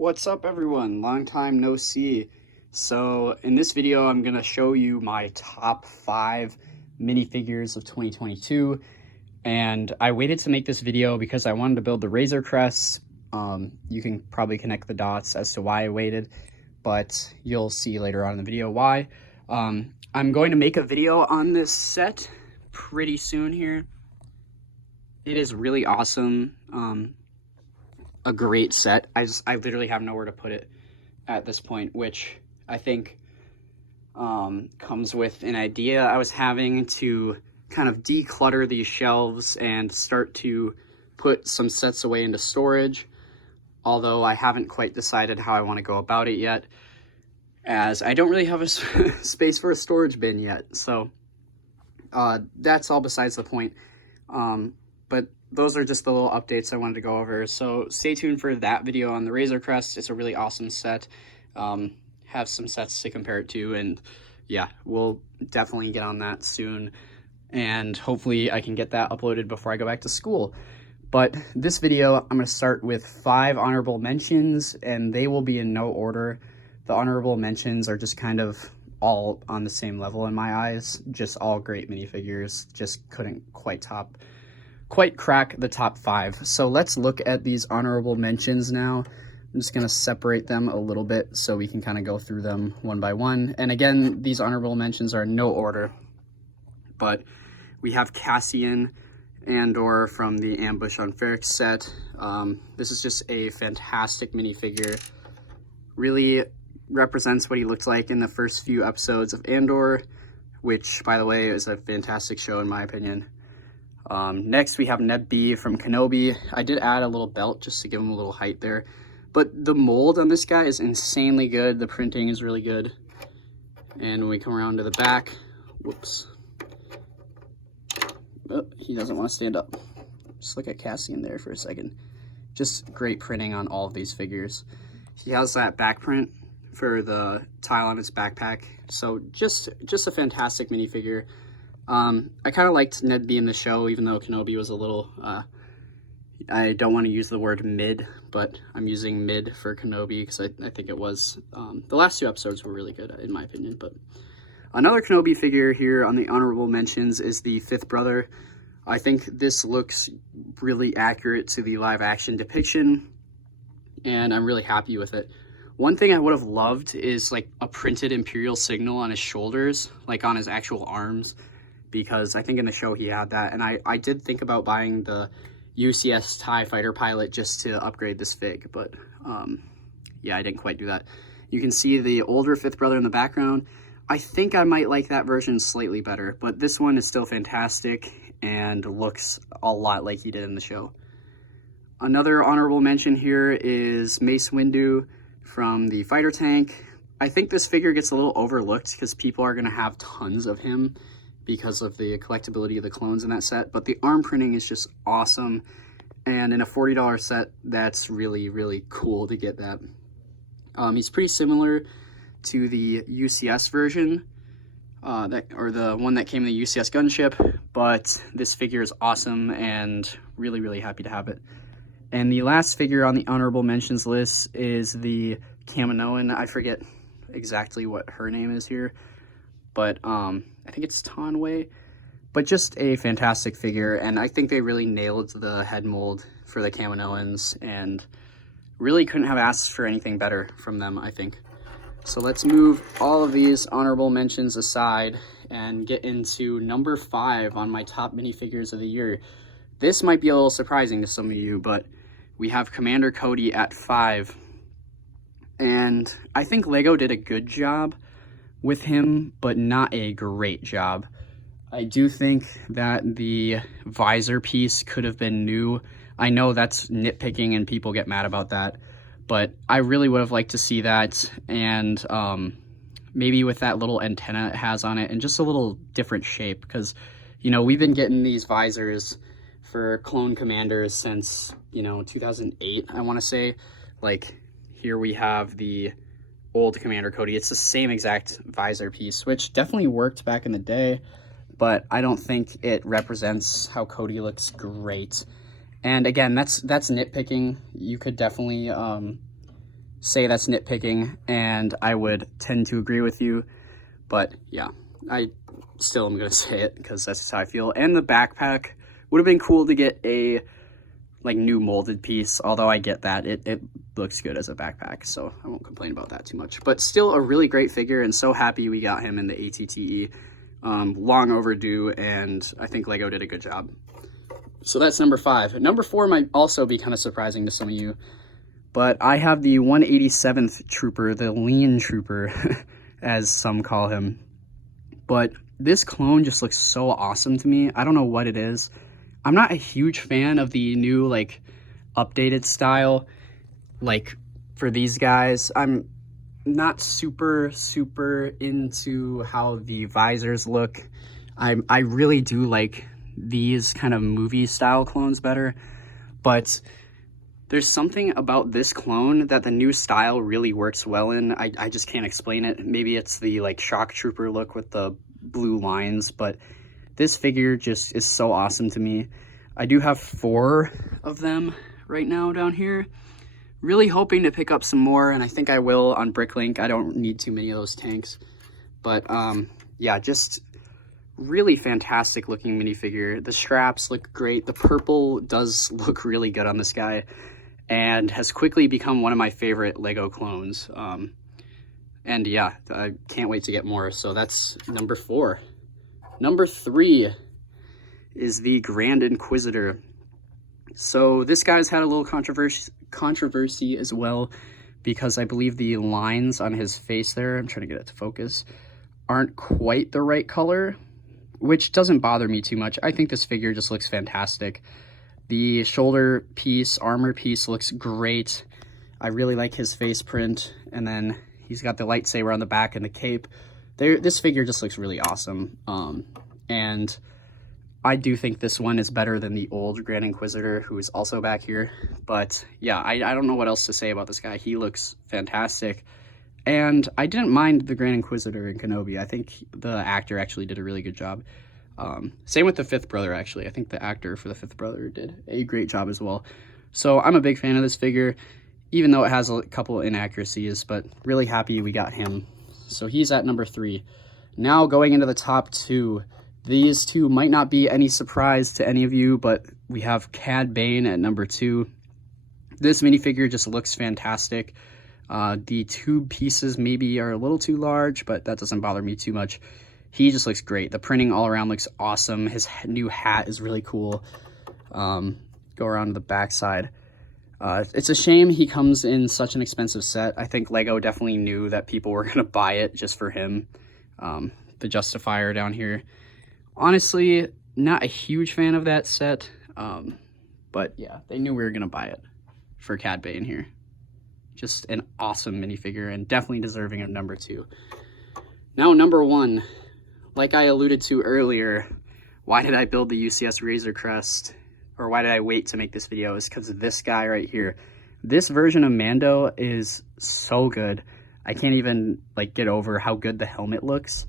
What's up everyone? Long time no see. So in this video I'm going to show you my top 5 minifigures of 2022, and I waited to make this video because I wanted to build the Razor Crest. You can probably connect the dots as to why I waited, but you'll see later on in the video why. I'm going to make a video on this set pretty soon here. It is really awesome. A great set. I literally have nowhere to put it at this point, which I think comes with an idea I was having to kind of declutter these shelves and start to put some sets away into storage, although I haven't quite decided how I want to go about it yet, as I don't really have a space for a storage bin yet. So that's all besides the point. But those are just the little updates I wanted to go over. So stay tuned for that video on the Razor Crest. It's a really awesome set. Have some sets to compare it to, and yeah, we'll definitely get on that soon. And hopefully I can get that uploaded before I go back to school. But this video, I'm going to start with 5 honorable mentions, and they will be in no order. The honorable mentions are just kind of all on the same level in my eyes. Just all great minifigures. Just couldn't quite crack the top 5. So let's look at these honorable mentions now. I'm just going to separate them a little bit so we can kind of go through them one by one. And again, these honorable mentions are in no order, but we have Cassian Andor from the Ambush on Ferrix set. This is just a fantastic minifigure. Really represents what he looked like in the first few episodes of Andor, which, by the way, is a fantastic show in my opinion. Next, we have Ned B from Kenobi. I did add a little belt just to give him a little height there, but the mold on this guy is insanely good. The printing is really good. And when we come around to the back, whoops. Oh, he doesn't want to stand up. Just look at Cassian there for a second. Just great printing on all of these figures. He has that back print for the tile on his backpack. So just a fantastic minifigure. I kind of liked Ned B in the show, even though Kenobi was a little, I don't want to use the word mid, but I'm using mid for Kenobi because I think it was, the last 2 episodes were really good in my opinion. But another Kenobi figure here on the honorable mentions is the 5th brother. I think this looks really accurate to the live action depiction, and I'm really happy with it. One thing I would have loved is like a printed Imperial signal on his shoulders, like on his actual arms, because I think in the show he had that. And I did think about buying the UCS TIE fighter pilot just to upgrade this fig, but yeah, I didn't quite do that. You can see the older 5th brother in the background. I think I might like that version slightly better, but this one is still fantastic and looks a lot like he did in the show. Another honorable mention here is Mace Windu from the fighter tank. I think this figure gets a little overlooked because people are going to have tons of him because of the collectability of the clones in that set, but the arm printing is just awesome, and in a $40 set, that's really, really cool to get that. He's pretty similar to the UCS version, or the one that came in the UCS gunship, but this figure is awesome and really, really happy to have it. And the last figure on the honorable mentions list is the Kaminoan. I forget exactly what her name is here, but I think it's Tonway, but just a fantastic figure, and I think they really nailed the head mold for the Kaminoans, and really couldn't have asked for anything better from them, I think. So let's move all of these honorable mentions aside and get into number 5 on my top minifigures of the year. This might be a little surprising to some of you, but we have Commander Cody at 5, and I think LEGO did a good job with him, but not a great job. I do think that the visor piece could have been new. I know that's nitpicking and people get mad about that, but I really would have liked to see that, and maybe with that little antenna it has on it and just a little different shape, because, you know, we've been getting these visors for clone commanders since, you know, 2008, I want to say. Like, here we have the old Commander Cody. It's the same exact visor piece, which definitely worked back in the day, but I don't think it represents how Cody looks great. And again, that's nitpicking. You could definitely say that's nitpicking, and I would tend to agree with you. But yeah, I still am gonna say it because that's just how I feel. And the backpack would have been cool to get a like new molded piece, although I get that it looks good as a backpack, so I won't complain about that too much. But still a really great figure, and so happy we got him in the ATTE. Long overdue, and I think Lego did a good job. So that's number 5. Number 4 might also be kind of surprising to some of you, but I have the 187th Trooper, the Lean Trooper, as some call him. But this clone just looks so awesome to me. I don't know what it is. I'm not a huge fan of the new, like, updated style, like, for these guys. I'm not super into how the visors look. I really do like these kind of movie style clones better, but there's something about this clone that the new style really works well in. I just can't explain it. Maybe it's the, like, shock trooper look with the blue lines, but this figure just is so awesome to me. I do have 4 of them right now down here. Really hoping to pick up some more, and I think I will on Bricklink. I don't need too many of those tanks. But yeah, just really fantastic looking minifigure. The straps look great. The purple does look really good on this guy, and has quickly become one of my favorite Lego clones. And yeah, I can't wait to get more. So that's number 4. Number 3 is the Grand Inquisitor. So this guy's had a little controversy as well, because I believe the lines on his face there, I'm trying to get it to focus, aren't quite the right color, which doesn't bother me too much. I think this figure just looks fantastic. The shoulder piece, armor piece looks great. I really like his face print, and then he's got the lightsaber on the back and the cape. This figure just looks really awesome. And I do think this one is better than the old Grand Inquisitor, who is also back here. But yeah, I don't know what else to say about this guy. He looks fantastic. And I didn't mind the Grand Inquisitor in Kenobi. I think the actor actually did a really good job. Same with the 5th brother, actually. I think the actor for the 5th brother did a great job as well. So I'm a big fan of this figure, even though it has a couple inaccuracies, but really happy we got him. So he's at number 3. Now going into the top 2. These 2 might not be any surprise to any of you, but we have Cad Bane at number 2. This minifigure just looks fantastic. The tube pieces maybe are a little too large, but that doesn't bother me too much. He just looks great. The printing all around looks awesome. His new hat is really cool. Go around to the back side. It's a shame he comes in such an expensive set. I think Lego definitely knew that people were going to buy it just for him. The Justifier down here. Honestly, not a huge fan of that set, but yeah, they knew we were going to buy it for Cad Bane here. Just an awesome minifigure, and definitely deserving of number 2. Now, number 1, like I alluded to earlier, why did I build the UCS Razor Crest, or why did I wait to make this video, is because of this guy right here. This version of Mando is so good. I can't even like get over how good the helmet looks.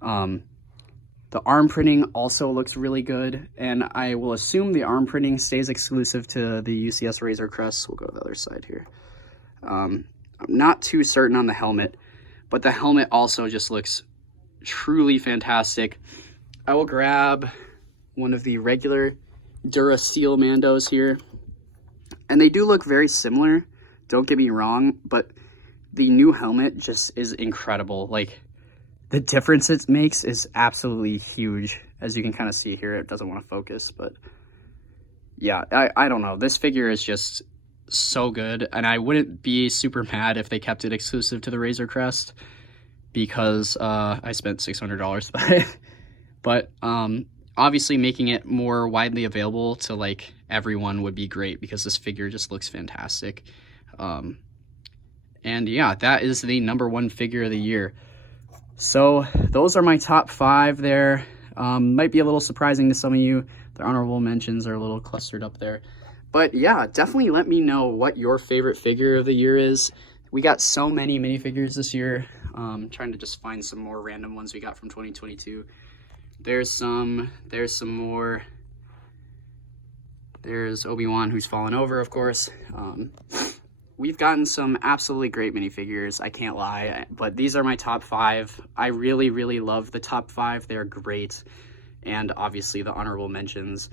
The arm printing also looks really good, and I will assume the arm printing stays exclusive to the UCS Razor Crest. We'll go to the other side here. I'm not too certain on the helmet, but the helmet also just looks truly fantastic. I will grab one of the regular Durasteel Mandos here, and they do look very similar, don't get me wrong, but the new helmet just is incredible. Like, the difference it makes is absolutely huge. As you can kind of see here, it doesn't want to focus, but yeah, I don't know. This figure is just so good, and I wouldn't be super mad if they kept it exclusive to the Razor Crest, because I spent $600 to buy it. But obviously making it more widely available to like everyone would be great, because this figure just looks fantastic. And yeah, that is the number 1 figure of the year. So those are my top 5 there. Might be a little surprising to some of you. The honorable mentions are a little clustered up there. But yeah, definitely let me know what your favorite figure of the year is. We got so many minifigures this year. Trying to just find some more random ones we got from 2022. There's some more. There's Obi-Wan who's fallen over, of course. we've gotten some absolutely great minifigures, I can't lie, but these are my top 5. I really, really love the top 5. They're great. And obviously the honorable mentions.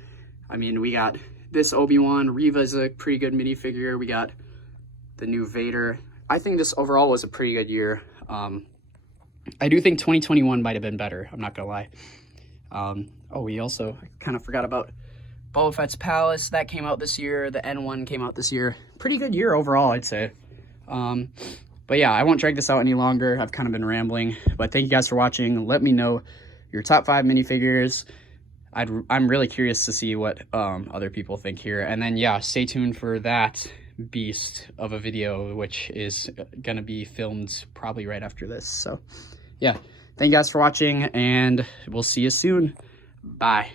I mean, we got this Obi-Wan. Reva's a pretty good minifigure. We got the new Vader. I think this overall was a pretty good year. I do think 2021 might have been better. I'm not gonna lie. Oh, we also kind of forgot about Boba Fett's Palace. That came out this year. The N1 came out this year. Pretty good year overall, I'd say. But yeah, I won't drag this out any longer. I've kind of been rambling. But thank you guys for watching. Let me know your top 5 minifigures. I'm really curious to see what other people think here. And then, yeah, stay tuned for that beast of a video, which is going to be filmed probably right after this. So, yeah, thank you guys for watching, and we'll see you soon. Bye.